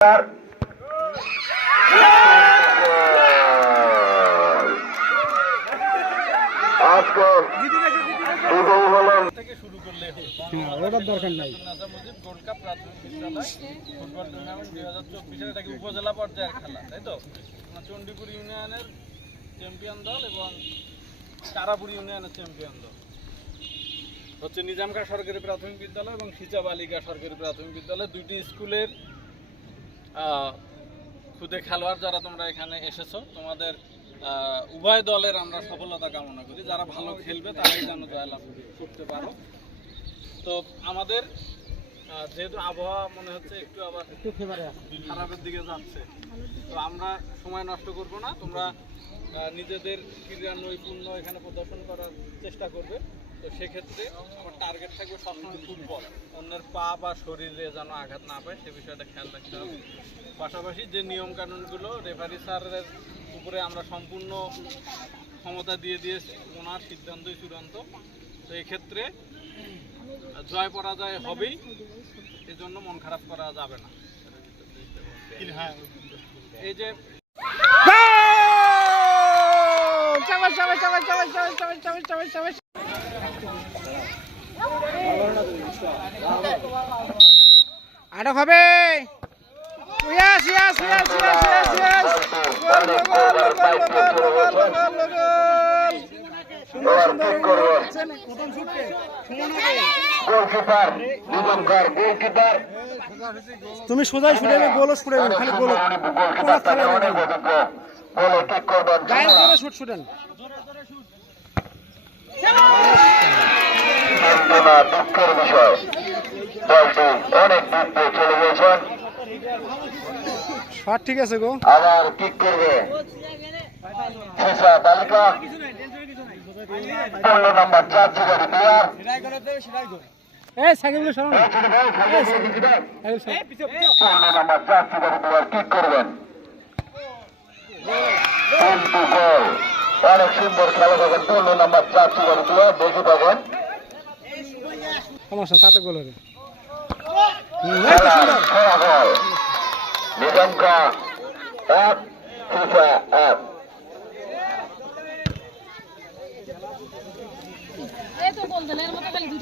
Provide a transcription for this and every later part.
তার উপজেলা খেলা তাই তো ইউনিয়নের চ্যাম্পিয়ন দল এবং ইউনিয়নের চ্যাম্পিয়ন দল হচ্ছে নিজামকা সরকারি প্রাথমিক বিদ্যালয় এবং সিচা বালিকা সরকারি প্রাথমিক বিদ্যালয়। দুইটি স্কুলের খুদে খেলোয়াড় যারা তোমরা এখানে এসেছ তোমাদের উভয় দলের আমরা সফলতা কামনা করি। যারা ভালো খেলবে তারাই যেন জয়লাভ করতে পারো। তো আমাদের যেহেতু আবহাওয়া মনে হচ্ছে একটু আবার একটু খারাপের দিকে যাচ্ছে তো আমরা সময় নষ্ট করব না। তোমরা নিজেদের ক্রীড়া নৈপুণ্য এখানে প্রদর্শন করার চেষ্টা করবে। তো সেক্ষেত্রে টার্গেট থাকবে সবসময় ফুটবল অন্যের পা বা শরীরে যেন আঘাত না পায় সে বিষয়টা খেয়াল রাখতে হবে পাশাপাশি যে নিয়ম কানুনগুলো রেফারি স্যারের উপরে আমরা সম্পূর্ণ ক্ষমতা দিয়ে দিয়েছি ওনার সিদ্ধান্তই চূড়ান্ত তো এক্ষেত্রে জয় পরাজয় হবেই এজন্য মন খারাপ করা যাবে না এই যে চাবাস চাবাস চাবাস চাবাস চাবাস চাবাস চাবাস চাবাস আটক হবে Yes, yes, তুমি সোজাই শুনে গোলও শুনে খালি গোল গোল খেলা শুট শুটেন দুঃখের বিষয়। দলটি অনেক দূর দিয়ে চলে গিয়েছেন। ঠিক আছে গো। আবার কিক করবে। পনেরো নম্বর চার জিগারি প্লেয়ার এই সাইকেলগুলো সরানো পনেরো নম্বর চার জিগারি প্লেয়ার কিক করবেন। গোল অনেক সুন্দর খেলা তখন পনেরো নাম্বার চার চুয়ার তুলে দেখি তখন।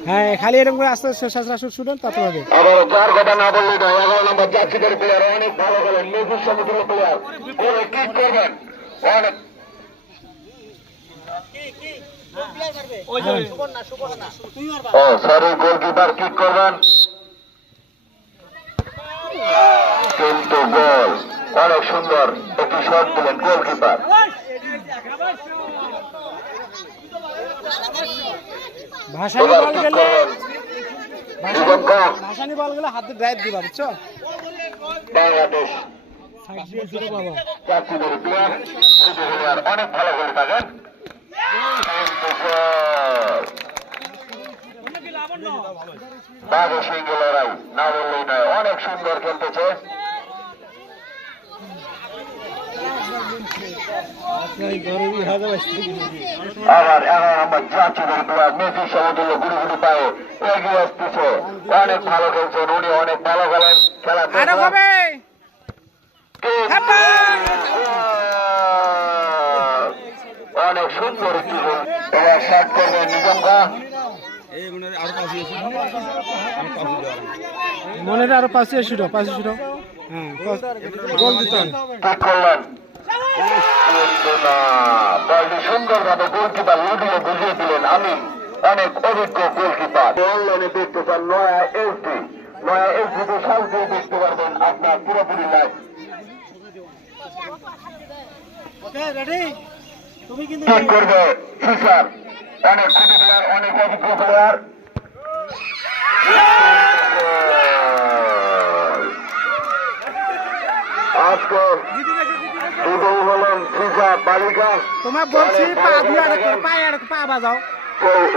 হ্যাঁ খালি এরকম করে আস্তে আস্তে শাসরা শুট শুটেন তারপর হবে। আবার যার কথা না বললে এগারো নম্বর প্লেয়ার অনেক ভালো মেঘুর সমুদ্র প্লেয়ার করবেন অনেক ও সরি গোলকিপার কিক করবেন। কিন্তু গোল অনেক সুন্দর। একটি শট দিলেন গোলকিপার ভাসানি বল গেলে ভাসানি বল গেলে হাতে ড্রাইভ দিবা বুঝছ? বাংলাদেশ। সাইড দিয়ে ছুটে পাবো যাত্রীদের প্লেয়ার প্লেয়ার অনেক ভালো করে থাকেন গোল সিংহ লড়াই, না বললেই নয়, অনেক সুন্দর খেলতেছে গুড়ি গুড়ি পায়ে এগিয়ে আসতেছে। অনেক ভালো খেলছেন, উনি অনেক ভালো খেলেন, খেলা অনেক সুন্দর এবার স্টার্ট মনে আরও পাশে এসে পাঁচশো শুরু হ্যাঁ গোল দিতাম বলটি দিলেন আমি। অনেক অভিজ্ঞ গোলকিপার। অনলাইনে দেখতে নয়া এলসি। নয়া এলসিতে সাল দেখতে পারবেন আপনার পুরোপুরি লাইভ ঠিক করবে ফিসার অনেক খুঁটি প্লেয়ার অনেক অভিজ্ঞ প্লেয়ার আজকে বিজয়ী হলেন ফিসা বালিকা। তোমার বলছি পা দিয়ে আটক করো, পায়ে আটক পা বাজাও।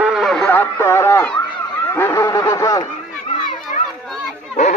উল্লেখে আত্মহারা মিছিল দিতেছেন।